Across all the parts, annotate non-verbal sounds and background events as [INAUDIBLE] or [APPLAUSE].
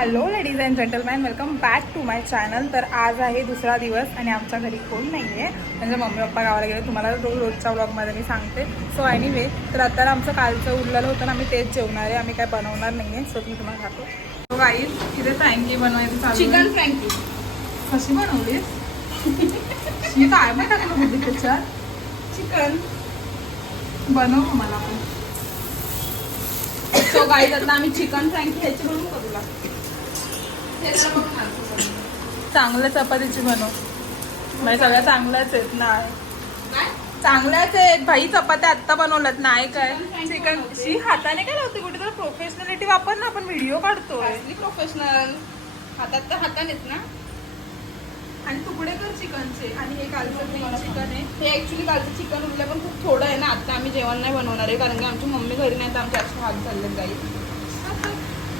Hello ladies and gentleman welcome back to my channel तर आज आहे दुसरा दिवस आणि आमच्या घरी कोण नाही आहे म्हणजे मम्मी पप्पा गावाला गेले तुम्हाला रोज रोजच्या ब्लॉगमध्ये मी सांगते. सो वे तर आता आमचं कालचं उरलेलं होतं ना आम्ही तेच जेवणार आहे आम्ही काय बनवणार नाही आहे सो मी तुम्हाला दाखवतो. सो गाईज तिथे फ्रँकी बनवायचं. Chicken frankie. कशी बनवलीस? मी काय पण टाकलं होती त्याच्यात. चिकन बनव मला. पण सो गाईज आता आम्ही चिकन फ्रँकी ह्याची बनवू का तुला? चांगल्या चपातीची बनव. म्हणजे सगळ्या चांगल्याच आहेत ना. काय? चांगल्याच आहेत. भाई चपात्या आत्ता बनवल्यात. नाही काय? चिकन. शी हाताने काय लावते? कुठे तर प्रोफेशनलिटी वापर ना. आपण व्हिडिओ काढतोय. असली प्रोफेशनल हातात तर हातानेच ना. आणि तुकडे कर चिकनचे. आणि हे कालचं चिकन आहे. हे ऍक्च्युली कालचं चिकन उरलं पण खूप थोडं आहे ना. आता आम्ही जेवण नाही बनवणार आहे. कारण की आमची मम्मी घरी नाही तर आमचे असे हात चालले जाईल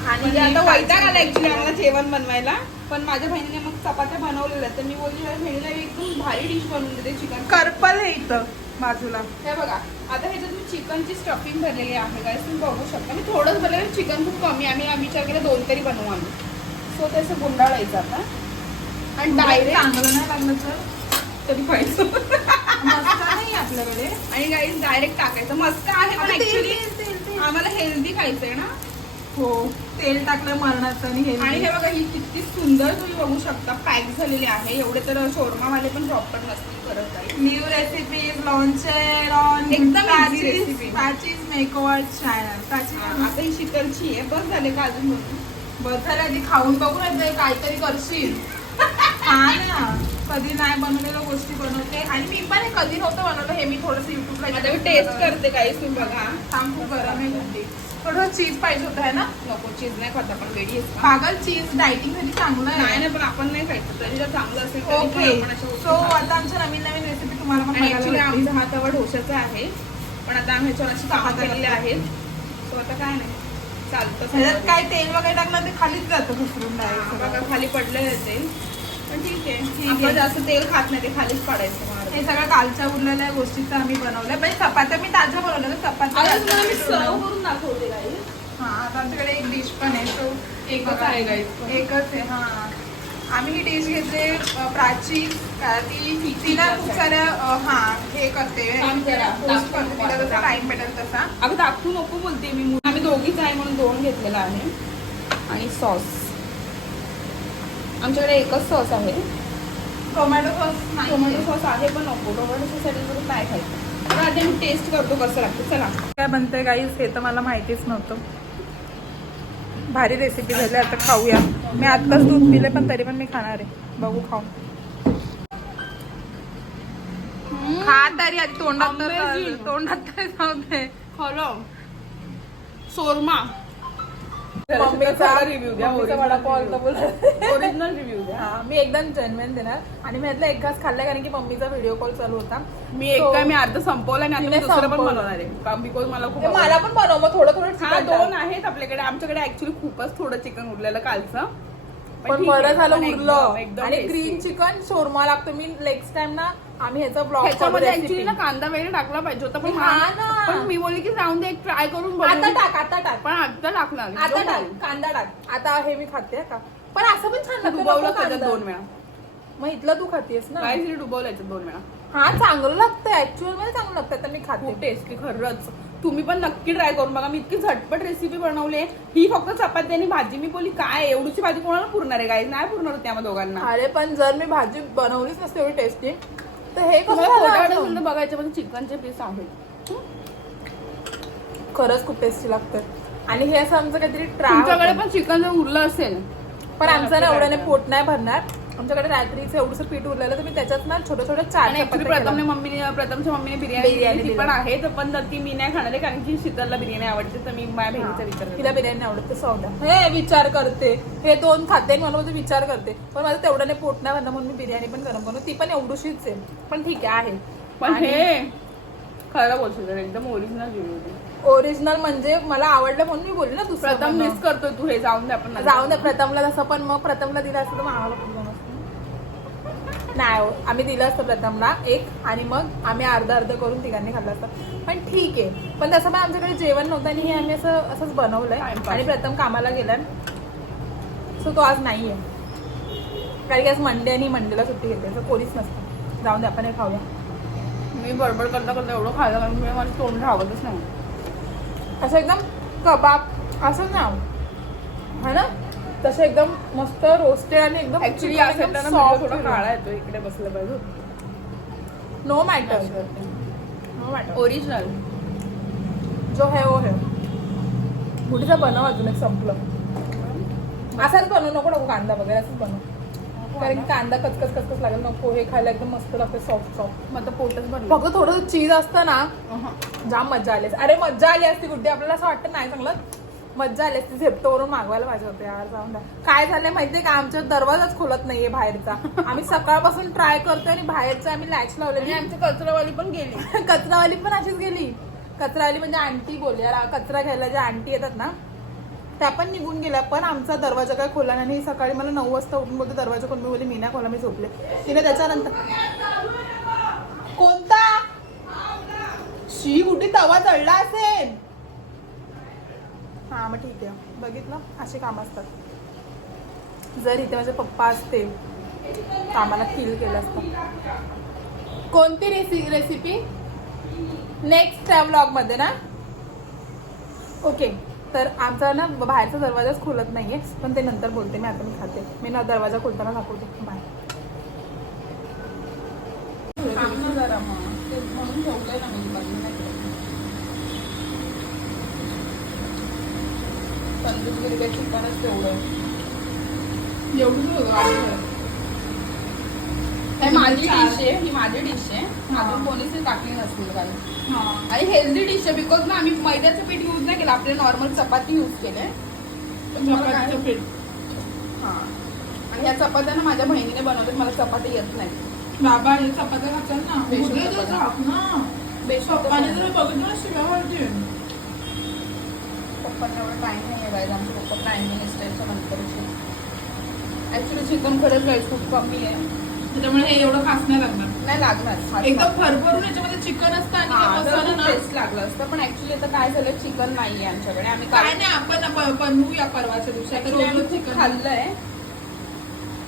आणि म्हणजे आता वैताग आला ऍक्च्युली. आम्हाला जेवण बनवायला. पण माझ्या बहिणीने मग चपात्या बनवलेल्या. तर मी बोलली "यार, बहिणीला एकदम भारी डिश बनवून देते चिकन करपल आहे इथं बाजूला. हे बघा आता ह्याच्यात मी चिकनची स्टफिंग भरलेली आहे काय तुम्ही बघू शकता. मी थोडंच भरलेलं चिकन खूप कमी आम्ही आम्ही विचार केला दोन तरी बनवू आम्ही. सो ते असं गुंडाळायचं आता. आणि डायरेक्ट चांगलं नाही लागलं तर? तरी पाहिजे नाही आपल्याकडे. आणि गाईज डायरेक्ट टाकायचं. मस्त आहे पण ऍक्च्युली. आम्हाला हेल्दी खायचंय ना. हो तेल टाकलं मरणाचं आणि हे आणि हे बघा ही किती सुंदर तुम्ही बघू शकता. पॅक झालेली आहे. एवढे तर शोरमावाले पण प्रॉपर नसतील करत काही न्यू रेसिपीज लॉन्चेड ऑन एकदम recipe. Prachi's makeover channel Prachi's आता ही शिकलची आहे. बस झाले का अजून? बरं झालं आधी खाऊन बघू ना काहीतरी करशील. [LAUGHS] हा ना. कधी नाही बनवलेल्या गोष्टी बनवते. आणि मी पण कधी नव्हतं बनवलं. हे मी थोडस युट्यूबला टेस्ट करते काही तुम्ही बघा. थांब खूप गरम आहे थोडं चीज पाहिजे होतं है ना नको चीज नाही खाता पण वेडी? पागल चीज डायटिंगसाठी चांगलं नाही आहे नाही पण आपण नाही खायचं तरी जर चांगलं असेल ओके आपण सो. आता आमच्या नवीन नवीन रेसिपी तुम्हाला पण ऍक्च्युली. आमचा हा तवा ढोशाचा आहे पण आता आम्ही ह्याच्यावर अशी कामं केलेली आहेत सो आता काय नाही चालतं. काय तेल वगैरे टाकलं ते खालीच जातं घसरून बघा. खाली पडलेलं ते पण ठीक आहे आपण आहे. जास्त तेल खात नाही ते खालीच पडायचं. हे सगळं कालच्या उरलेल्या गोष्टीचं आम्ही बनवलं पण चपात्या मी ताज्या बनवल्या तर चपात्या सर्व बनवल्या. करून दाखवते हा आता आमच्याकडे एक डिश पण आहे. तो एकच. आहे guys. एकच आहे हा. आम्ही ही डिश घेतली प्राची ती तिला खूप साऱ्या हा हे करते. तिला. जसा टाइम भेटेल तसा. अगं दाखवू नको बोलते मी. आम्ही दोघीच आहे म्हणून दोन घेतलेला आहे आणि सॉस आमच्याकडे एकच सॉस आहे. टोमॅटो सॉस टोमॅटो नाही सॉस आहे पण नको. टोमॅटो सॉससाठी जर काय खायचं आधी आम्ही टेस्ट करतो कसं लागतं. चला. काय बनतंय गाईस हे तर मला माहितीच नव्हतं. भारी रेसिपी झाली. आता खाऊया. मी आत्ताच दूध पिले पण तरी पण मी खाणार आहे. बघू खाऊ. खा तरी. आधी तोंडात. तोंडात तरी जाऊ दे. खरं. सोरमा. मम्मीचा रिव्ह्यू द्या. ओरिजिनल रिव्ह्यू द्या हा मी एकदम जेन्युइन देणार आणि मी यातला एक घास खाल्ला कारण की मम्मीचा व्हिडिओ कॉल चालू होता मी एक काय मी अर्ध संपवला आणि आता मी दुसरं पण. बनवणार आहे बिकॉज मला खूप. मला पण बनव मग थोडं थोडं हा दोन. आहेत आपल्याकडे आमच्याकडे ऍक्च्युली खूपच थोडं चिकन उरलेलं कालचं पण बरं. झालं उरलं. आणि. ग्रीन चिकन शोरमा लागतो. मी नेक्स्ट टाइम ना आम्ही ह्याचा ब्लॉग ह्याच्यामध्ये ऍक्च्युली ना कांदा वगैरे टाकला पाहिजे होता पण. पण मी बोलली की जाऊन दे एक ट्राय करून बघू. आता टाक आता टाक. पण आता टाकला आता टाक कांदा टाक. आता हे मी खाते का? पण असं पण छान लागतं डुबवलं नको त्याच्यात कांदा. दोन वेळा. मग इथलं तू खातेस ना. काय डुबवलं याच्यात दोन वेळा. हा चांगलं लागतं ऍक्च्युअलमध्ये चांगलं लागतं आता मी खाते. खूप टेस्टी खरंच. तुम्ही पण नक्की ट्राय करून बघा. मी इतकी झटपट रेसिपी बनवली आहे. ही फक्त चपाती आणि भाजी मी बोलली काय? एवढीची भाजी कोणाला पुरणार आहे काय नाही पुरणार होती आम्हा दोघांना. अरे पण जर मी भाजी बनवलीच नसते एवढी टेस्टी तर हे कसं बघायचे पण चिकनचे पीस आहेत. खरंच खूप टेस्टी लागतं आणि हे असं आमचं काहीतरी ट्राय पण चिकन जर उरलं असेल पण आमचं ना एवढ्याने पोट नाही भरणार. आमच्याकडे रात्रीचं एवढंसं पीठ उरलेलं तर मी त्याच्यात ना छोट्या छोट्या चार प्रथमने. मम्मीने प्रथमच्या मम्मीने बिर्याणी बिर्याणी. पण आहे तर पण ती मी नाही खाणार आहे कारण की शीतलला बिर्याणी आवडते तर मी माझ्या बहिणीचा विचार तिला बिर्याणी आवडत सौदा हे विचार करते. हे दोन खाते मला बोलते विचार करते. पण माझं तेवढ्याने पोट नाही भरणार म्हणून मी बिर्याणी पण गरम बनवू ती पण एवढीशीच आहे. पण ठीक आहे पण हे खरं बोलतो एकदम ओरिजिनल रिव्ह्यू ओरिजिनल म्हणजे मला आवडलं म्हणून मी बोलली ना दुसरं प्रथम. मिस करतोय तू हे जाऊन दे आपण जाऊन दे प्रथमला तसं पण मग प्रथमला दिलं असतं तर मग आम्हाला पण. नाही हो, आम्ही दिलं असतं प्रथमला एक आणि मग आम्ही अर्ध अर्ध करून तिघांनी खाल्लं असतं. पण ठीक आहे. पण तसं पण आमच्याकडे जेवण नव्हतं आणि हे आम्ही असं असंच बनवलंय. आणि प्रथम कामाला गेला सो तो आज नाही आहे. कारण की आज मंडे आणि मंडेला सुट्टी घेते असं कोणीच नसतं. जाऊन दे आपण हे खाऊया. मी बडबड करता करता एवढं खायला कारण तोंड राहतच नाही. असं एकदम कबाब असं ना. है ना? तसं एकदम मस्त रोस्टेड आणि एकदम ऍक्च्युली soft थोडा. काळा येतो इकडे बसलं पाहिजे. No matter no matter original जो है वो है. गुढीचा बनव अजून एक संपलं. असाच बनव नको नको कांदा वगैरे असंच बनव. कारण की कांदा कचकच कचकच लागेल. नको हे खायला एकदम मस्त लागते सॉफ्ट सॉफ्ट मग पोटच भरलं. फक्त थोडं चीज असतं ना जाम मजा आली. अरे मज्जा आली असती गुड्डी. आपल्याला असं वाटतं नाही चांगलं. मज्जा आली असती. झेप्टोवरून मागवायला पाहिजे होते यार जाऊन काय झालंय माहितीये का? आमच्या दरवाजाच खोलत नाहीये बाहेरचा. आम्ही सकाळपासून ट्राय करतोय आणि बाहेरचा आम्ही लॅच आणि लावलेली आमची कचरावाली पण गेली. [LAUGHS] कचरावाली पण अशीच गेली. कचरावाली म्हणजे आंटी बोलली यार कचरा घ्यायला ज्या आंटी येतात ना त्या पण निघून गेल्या पण आमचा दरवाजा काय खोला नाही. आणि सकाळी मला नऊ वाजता उठून बोलतो दरवाजा कोण मी बोलली मी नाही खोला मी झोपले. तिने त्याच्यानंतर कोणता? शी कुठे तवा चढला असेल. हा मग ठीक आहे. बघितलं? असे काम असतात. जर इथे माझे पप्पा असते कामाला किल केलं असतं. कोणती रेसि रेसिपी नेक्स्ट ब्लॉगमध्ये ना? ओके तर आमचा ना बाहेरचा दरवाजाच खोलत नाहीये पण ते नंतर बोलते. मी आता मी खाते. मी ना दरवाजा खोलताना दाखवते. बाय. ना जरा मग. म्हणून ना तेवढं माझी डिश आहे. ही माझी डिश आहे. अजून कोणीच टाकली नसतील काही आणि हेल्दी डिश आहे बिकॉज ना आम्ही मैद्याचं पीठ यूज नाही केलं आपले नॉर्मल चपाती यूज केले. हा. आणि ह्या चपात्या ना माझ्या बहिणीने बनवतात मला चपाती येत नाही. बाबा हे चपात्या खातात ना. पप्पाने एवढा टाइम नाही आहे गाईज आमच्या पप्पा प्राईम मिनिस्टरच्या नंतरचे ऍक्च्युली चिकन खरंच गाईज खूप कमी आहे. त्याच्यामुळे हे एवढं खास नाही लागणार नाही लागणार एकदम भरभरून याच्यामध्ये चिकन असतं आणि ते मसाला ना. टेस्ट लागलं असतं पण ऍक्च्युली आता काय झालं चिकन नाहीये आमच्याकडे. आम्ही काय नाही आपण बनवूया परवाच्या दिवशी. आता रोज चिकन खाल्लंय.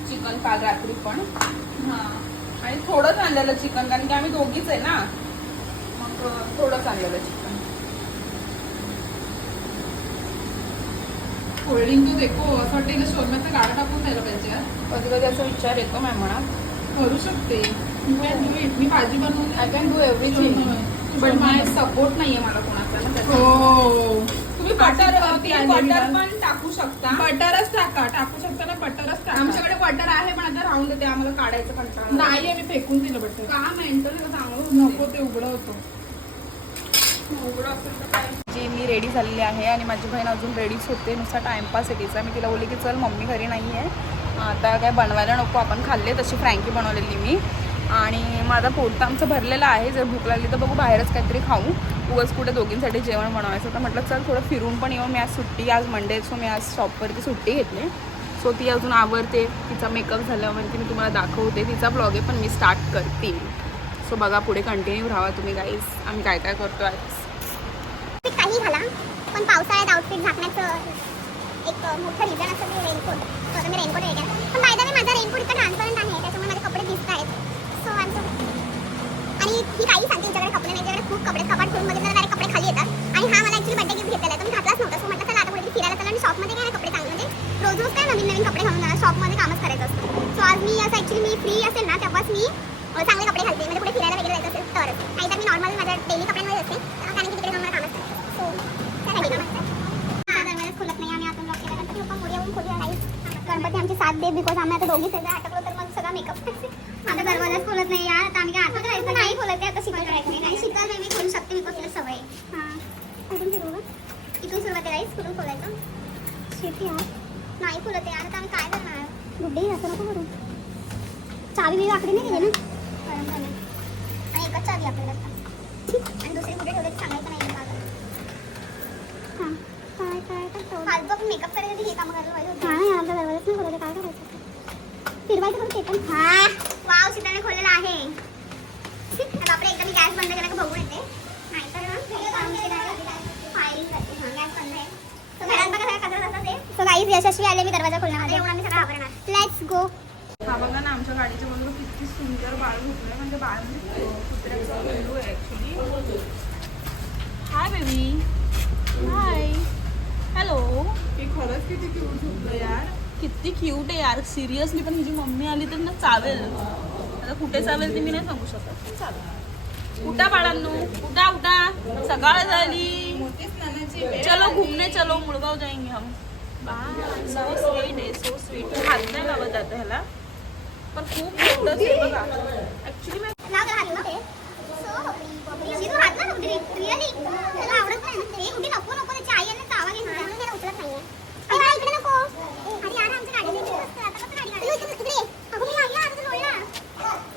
चिकन काल रात्री पण. हा. आणि थोडंच आणलेलं चिकन कारण की आम्ही दोघीच आहे ना. मग थोडंच आणलेलं चिकन होल्डिंग तो देखो असं वाटतं शोधण्याचा गाडा टाकून द्यायला पाहिजे. कधी कधी असा विचार येतो माझ्या मनात. करू शकते. it. मी भाजी बनवून आय कॅन डू एव्हरीथिंग पण माय सपोर्ट नाहीये मला कोणाचा ना हो. तुम्ही बटर बटर पण टाकू शकता. बटरच टाका. टाकू शकता ना बटरच टाका. आमच्याकडे बटर आहे पण आता राहून देते. आम्हाला काढायचं कंटाळा नाही. आम्ही फेकून दिलं बटर का मेंटल चांगलं नको ते उघडं होतं. उघडं असेल तर काय? जी मी रेडी झालेली आहे आणि माझी बहीण अजून रेडीच होते. नुसता टाइमपास आहे तिचा. मी तिला बोलली की चल मम्मी घरी नाही आहे आता काय बनवायला नको आपण खाल्ले तशी फ्रँकी बनवलेली मी. आणि माझा पोट आमचं भरलेलं आहे जर भूक लागली तर बघू बाहेरच काहीतरी खाऊ. उगाच कुठे दोघींसाठी जेवण बनवायचं तर म्हटलं चल थोडं फिरून पण येऊ मी आज सुट्टी आज मंडे सो मी आज शॉपवरती सुट्टी घेतली. सो ती अजून आवडते तिचा मेकअप झाल्यावरती मी तुम्हाला दाखवते. तिचा ब्लॉग आहे पण मी स्टार्ट करते. सो बघा पुढे कंटिन्यू राहा तुम्ही गाईज आम्ही काय काय करतो आज काही झाला पण पावसाळ्यात आउटफिट झाकण्याचं एक मोठं रिझन असतं ते रेनकोट तर मी रेनकोट हे पण बाय द वे माझा रेनकोट इतका ट्रान्सपरंट आहे त्याच्यामुळे माझे कपडे दिसत आहेत. सो आमचं आणि ही काही सांगते हिच्याकडे कपडे नाही हिच्याकडे खूप कपडे कपाट खोलून बघितलं तर डायरेक्ट कपडे खाली येतात. आणि हा मला ॲक्च्युली बड्डे गिफ्ट घेतलेला आहे. तर मी घातलाच नव्हता. सो म्हटलं चला आता कुठेतरी फिरायला चला आणि शॉपमध्ये काय कपडे चांगले? म्हणजे रोज रोज काय नवीन नवीन कपडे घालून जाणार? शॉपमध्ये कामच करायचं असतं. सो आज मी असं ॲक्च्युली मी फ्री असेल ना तेव्हाच मी चांगले कपडे घालते. म्हणजे कुठे फिरायला वगैरे जायचं असेल तर नाही तर मी नॉर्मल माझ्या डेली कपड्यांमध्ये असते कारण की तिकडे मला कामच करायचं सो काय गणपती आमची साथ दे बिकॉज आम्ही आता दोघीच आहे जर अटकलो तर मग सगळा मेकअप आता दरवाजाच खोलत नाही यार आता आम्ही काय आतच राहायचं नाही खोलत आहे आता शीतल राहायचं नाही शीतल नाही मी खोलू शकते बिकॉज तिला सवय. हां. फिरू? इथून सुरुवात आहे राईस कुठून खोलायचं. शेती यार नाही खोलत आहे यार आता आम्ही काय करणार? गुड्डे असं नको करू. चावी मी आकडे नाही गेली ना? गरम झालं आणि एकच चावी आपल्याला. आणि दुसरी कुठे ठेवले सांगायचं नाही हां. काय काय करतो फालतू बघ मेकअप करायचं हे काम करायला पाहिजे होतं दरवाजाच नाही काय करायचं फिरवायचं ते पण हा वाव सीताने खोललेला आहे बापरे एकदा मी गॅस बंद केला बघून येते नाहीतर फायरिंग करते हां गॅस बंद आहे तर घरात बघा कचरा सो गाईज यशस्वी आले मी दरवाजा खोलणार एवढा मी सगळं आवरणार लेट्स गो हा बघा ना आमच्या गाडीच्या बाजूला किती सुंदर बाळ झोपलंय. म्हणजे बाळ म्हणजे कुत्र्याचा आहे हाय बेबी हाय हॅलो हे खरंच किती क्यूट झोपलं यार किती क्यूट आहे यार सिरियसली पण हिची मम्मी आली तर ना चावेल आता कुठे चावेल ते मी नाही सांगू शकत पण चालेल उठा बाळांनो उठा उठा सकाळ झाली चलो घूमने चलो मुळगाव जाएंगे हम सो स्वीट आहे सो स्वीट हात नाही लावत आता ह्याला पण खूप मोठं आहे बघा ऍक्च्युली मी नाव त्याला हात नव्हते सो जी तू हात ना रिअली त्याला आवडत नाही ना ते कुठे नको नको त्याची आई यांना चावा घेऊन म्हणून त्याला उचलत नाहीये अरे बाळा, इकडे नको अरे यार आमच्या गाडीला इकडे असतं. आता कसं गाडी काढायची? इकडे ये. अगं मी लागला आता तू लोळला.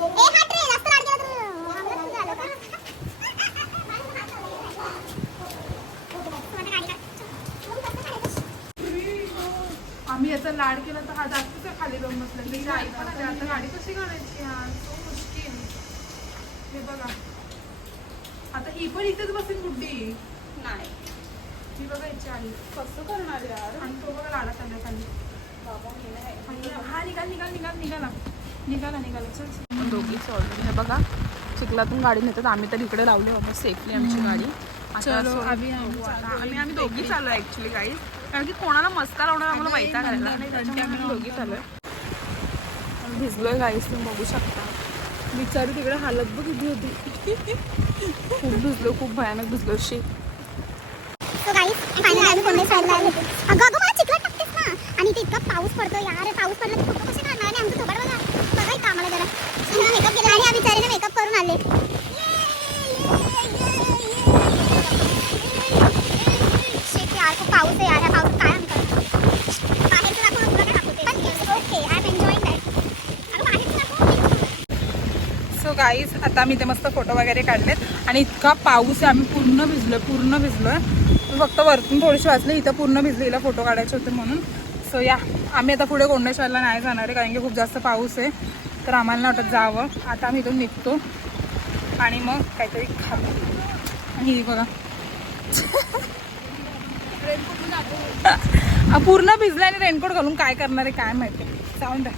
ए हात रे जास्त लाड केला तर आम्हाला तुझं आलं का? आता गाडी काढ. चल. मग कसं काढायचं? आम्ही याचा लाड केला तर हा जास्तच खाली जाऊन बसला तिची आई पण आली. आता गाडी कशी काढायची यार सो मुश्किल हे बघा आता ही पण इथेच बसेल गुड्डी नाही. ही बघा याची आई कसं करणार यार? आणि तो बघा लाडा चालला खाली बाबा हा निघाल निघाल निघाल निघाला. निघाला निघाला. चल चल. पण दोघीच ऑलरेडी हे बघा चिखलातून गाडी नेतात. आम्ही तर इकडे लावली ऑलमोस्ट सेफली आमची गाडी. चलो, आम्ही आम्ही. आम्ही दोघी चाललो ऍक्च्युली काही कारण की कोणाला मस्का लावणार आम्हाला त्याच्यामुळे आम्ही दोघी आम्ही भिजलोय गाईस तुम्ही बघू शकता. बिचारी तिकडे हालत बघ उभी होती. खूप भिजलो खूप भयानक भिजलो. शी. आणि ते इतका पाऊस पडतो यार पाऊस पडला तर फोटो कसे काढणार आणि आमचं थोबाड बघा. बघा इथं आम्हाला जरा. मेकअप केला. आणि आम्ही बिचारीने मेकअप करून आले. Shit यार खूप पाऊस आहे यार. हा पाऊस काय आम्ही करणार? बाहेरचं दाखवू नको नका दाखवू ते. पण it's okay, I'm enjoying that. अगं बाहेरचं दाखवू. सो गाईज आता मी ते मस्त फोटो वगैरे काढलेत. आणि इतका पाऊस आहे आम्ही पूर्ण भिजलोय पूर्ण भिजलोय. मी फक्त वरतून थोडीशी वाचले इथं पूर्ण भिजलेला फोटो काढायचे होते म्हणून. सो या. आम्ही आता पुढे कोंडेश्वरला नाही जाणार आहे कारण की खूप जास्त पाऊस आहे. तर आम्हाला ना वाटत जावं. आता आम्ही इथून निघतो. आणि मग काहीतरी खा आणि बघा. [LAUGHS] पूर्ण भिजलं आणि रेनकोट घालून काय करणार आहे काय माहिती. जाऊन द्या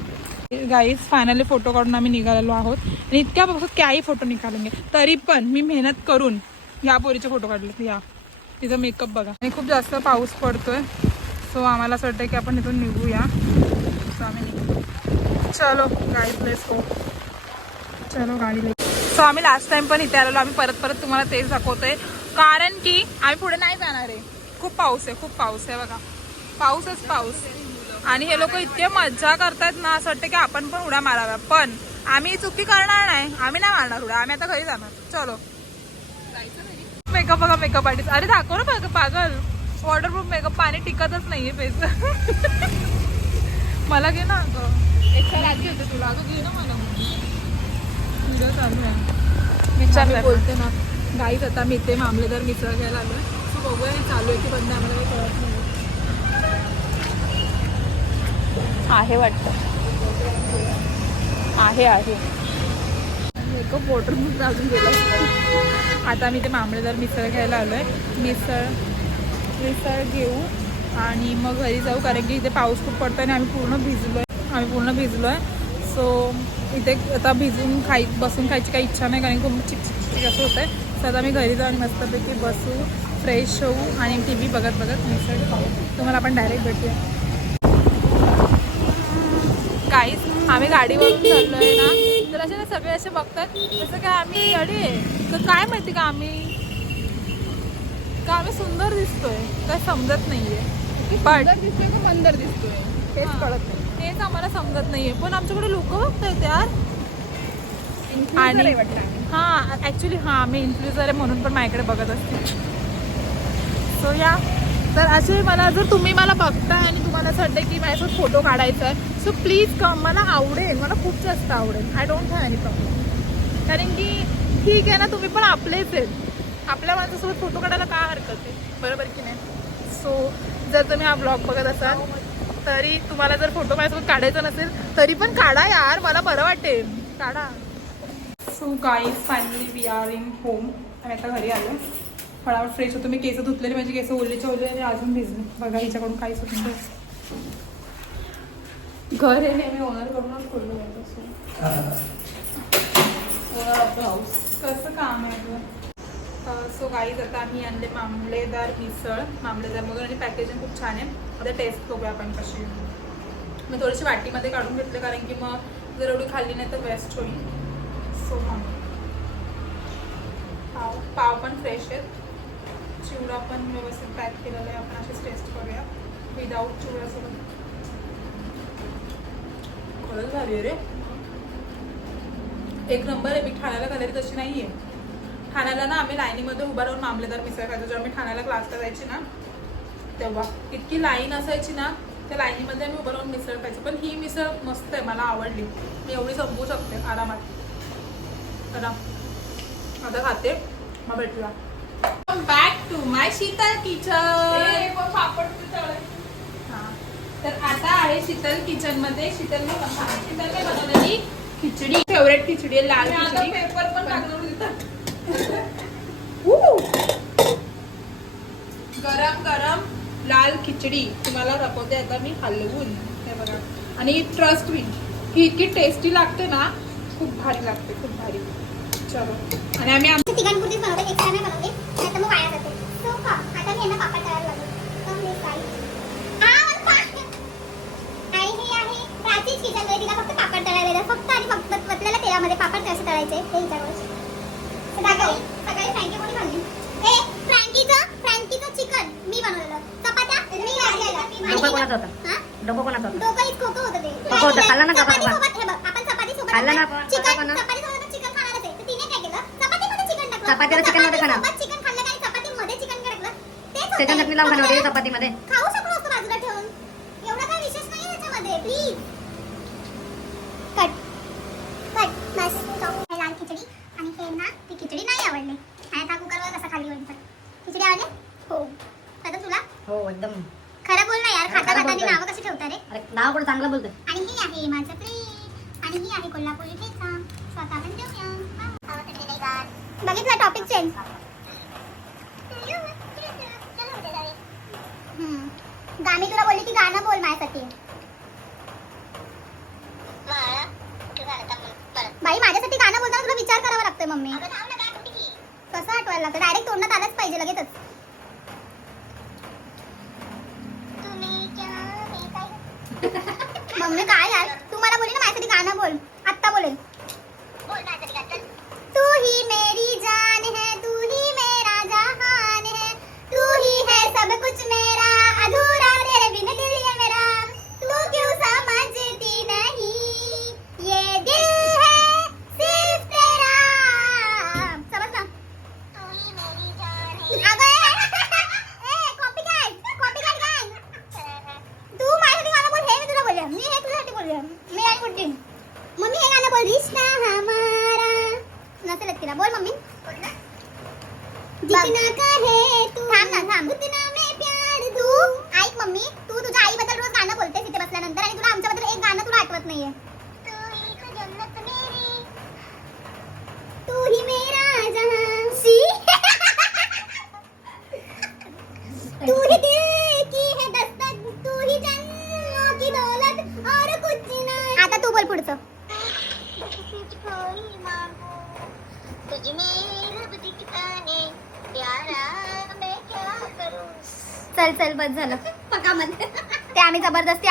गाईज फायनली फोटो काढून आम्ही निघालेलो आहोत. आणि इतक्या पावसात काही फोटो निघालेंगे. तरी पण मी मेहनत करून या पोरीचे फोटो काढले. या. तिचा मेकअप बघा. आणि खूप जास्त पाऊस पडतोय. सो आम्हाला असं वाटतं की आपण इथून निघूया. सो आम्ही निघू. चलो गाईज लेट्स हो चलो गाडी सो आम्ही लास्ट टाइम पण इथे आलेलो. आम्ही परत परत तुम्हाला तेच दाखवतोय. कारण की आम्ही पुढे नाही जाणार आहे. खूप पाऊस आहे खूप पाऊस आहे बघा. पाऊसच पाऊस. आणि हे लोक इतके मज्जा करतायत ना असं वाटतं की आपण पण उड्या माराव्या. पण आम्ही चुकी करणार नाही. आम्ही नाही मारणार उड्या. आम्ही आता घरी जाणार. चलो. मेकअप बघा मेकअप आर्टिस्ट अरे दाखव ना बघ पागल. वॉटरप्रूफ मेकअप पाणी टिकतच नाहीये फेस [LAUGHS] मला घे ना अगं. होते तुला. अगं घे ना मला. व्हिडिओ चालू आहे. विचार मी बोलते ना. गाईच आता मी ते मामलेदार मिसळ घ्यायला आलोय. सो बघूया हे चालू आहे की बंद आम्हाला काही कळत नाही आहे वाटतं. आहे आहे. मेकअप वॉटरप्रूफ अजून गेला. आता मी ते मामलेदार मिसळ घ्यायला आलो आहे मिसळ मिसळ घेऊ आणि मग घरी जाऊ कारण की इथे पाऊस खूप पडतो आणि आम्ही पूर्ण भिजलो आहे आम्ही पूर्ण भिजलो आहे सो इथे आता भिजून खाई बसून खायची काही इच्छा नाही कारण खूप चिक चिक चिक असं आहे सो आता आम्ही घरी जाऊ आणि मस्तपैकी बसू फ्रेश होऊ आणि टी व्ही बघत बघत मिसळ खाऊ. तुम्हाला आपण डायरेक्ट भेटूया. काहीच आम्ही गाडीवरून चाललोय ना. तर असे ना सगळे असे बघतात जसं काय आम्ही अडी तर काय माहिती का आम्ही? का आम्ही सुंदर दिसतोय? काय समजत नाहीये. पण दिसतोय का मंदर दिसतोय? तेच कळत नाही. तेच आम्हाला समजत नाहीये. पण आमच्याकडे लोक बघतायत यार. आणि हा ऍक्च्युली हा आम्ही इन्फ्लुएन्सर आहे म्हणून पण माझ्याकडे बघत असते. सो या तर असे मला जर तुम्ही मला बघता आणि तुम्हाला असं वाटतं की माझ्यासोबत फोटो काढायचा आहे सो प्लीज कम मला आवडेल मला खूप जास्त आवडेल. I don't have any problem कारण की ठीक आहे ना तुम्ही पण आपलेच आहेत. आपल्या माणसासोबत फोटो काढायला काय हरकत आहे? बरोबर की नाही? सो जर तुम्ही हा ब्लॉग बघत असाल तरी तुम्हाला जर फोटो माझ्यासोबत काढायचा नसेल तरी पण काढा यार. मला बरं वाटेल. काढा. So guys finally we are in home आम्ही आता घरी आलो. फळावर फ्रेश होतो. मी केस धुतलेली माझे केस ओलेचे ओले आणि अजून भिजले. बघा हिच्याकडून काहीच होत नाही. घर हे नेहमी ओनर खोललो खोललं कसं काम आहे गं सो गाईज आता आम्ही आणले मामलेदार मिसळ. मामलेदार मग आणि पॅकेजिंग खूप छान आहे. आता टेस्ट बघूया आपण कशी मी थोडीशी वाटीमध्ये काढून घेतले कारण की मग जर एवढी खाल्ली नाही तर वेस्ट होईल. सो मग पाव पाव पण फ्रेश आहेत. चिवडा पण व्यवस्थित पॅक केलेला आहे. आपण असेच टेस्ट करूया. विदाऊट चिवड्यासोबत. खरंच झाली आहे रे. एक नंबर आहे मी ठाण्याला घालायची तशी नाही आहे ठाण्याला ना आम्ही लाईनीमध्ये उभा राहून मामलेदार मिसळ खायचो जेव्हा मी ठाण्याला क्लासला जायची ना तेव्हा इतकी लाईन असायची ना त्या लाईनीमध्ये आम्ही उभं राहून मिसळ खायचो. पण ही मिसळ मस्त आहे मला आवडली. मी एवढी संपवू शकते आरामात. आता आता खाते. मग भेटूया. To my Sheetal kitchen. तर आता आहे शीतल किचनमध्ये. शीतल शीतलने बनवलेली खिचडी. फेवरेट खिचडी आहे लाल खिचडी. पेपर पण गरम गरम लाल खिचडी. तुम्हाला दाखवते आता मी हलवून. हे बघा. आणि ट्रस्ट मी ही इतकी टेस्टी लागते ना खूप भारी लागते खूप भारी. चलो. आणि आम्ही आम- तिघांपुरतीच बनवते नाही बनवते नाही तर मग वाया जाते सो का आता मी यांना पापड करायला लागले तर मी काय आ, मला पापड. आणि हे आहे प्राचीच किचन तिला फक्त पापड तळायला येतात. फक्त आणि फक्त पतलेल्या तेलामध्ये पापड कसे तळायचे ते विचारवं सकाळी सकाळी फ्रँकी कोणी खाल्ली ए फ्रँकीचं फ्रँकीचं चिकन. मी बनवलेलं. चपात्या मी भाजलेलं डोकं कोणाचं होतं? हा? डोकं कोणाचं होतं? डोकं इतकं खोकं होतं ते. खोकं होतं. खाल्लं ना गप्पा चपाती? गप्पा. सोबत हे बघ. आपण चपाती सोबत खाल्लं ना आपण आपण, चिकन. चपाती सोबत चिकन खाणारच आहे. तर तिने काय केलं? चपातीमध्ये चिकन टाकलं. चपातीला मग chicken मध्ये खाणार. चपातीसोबत चिकन खाल्लं आणि चपातीमध्ये चिकन टाकलं? तेच होतं. त्याच्या चटणी लावून खाणार फक्त होती चपातीमध्ये खाऊ शकलो असतो बाजूला ठेवून एवढं काय विशेष नाही त्याच्यामध्ये प्लीज कट कट बस हे लाल खिचडी आणि हे ना ती खिचडी नाही आवडली आणि आता कुकरवर कसं खाली होईल तर खिचडी आवडली हो आता तुला हो एकदम. खरं बोल ना यार खाता खाता. नावं कशी ठेवता रे? अरे नाव पण चांगलं बोलतोय. आणि ही आहे माझं प्लेट आणि ही आहे कोल्हापुरी ठेचा स्वतः आपण देऊया. बघितला टॉपिक चेंज गाणी तुला बोलली की गाणं बोल माझ्यासाठी. बाई माझ्यासाठी गाणं बोलताना तुला विचार करावा लागतोय मम्मी. कसं आठवायला लागतं? डायरेक्ट तोंडात आलंच पाहिजे लगेचच. मम्मी काय यार? तू मला बोली ना माझ्यासाठी गाणं बोल. आत्ता बोलेल. तू ही मेरी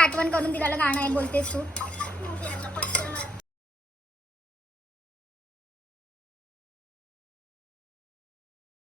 आठवण करून दिलेलं गाणं आहे बोलतेस तू.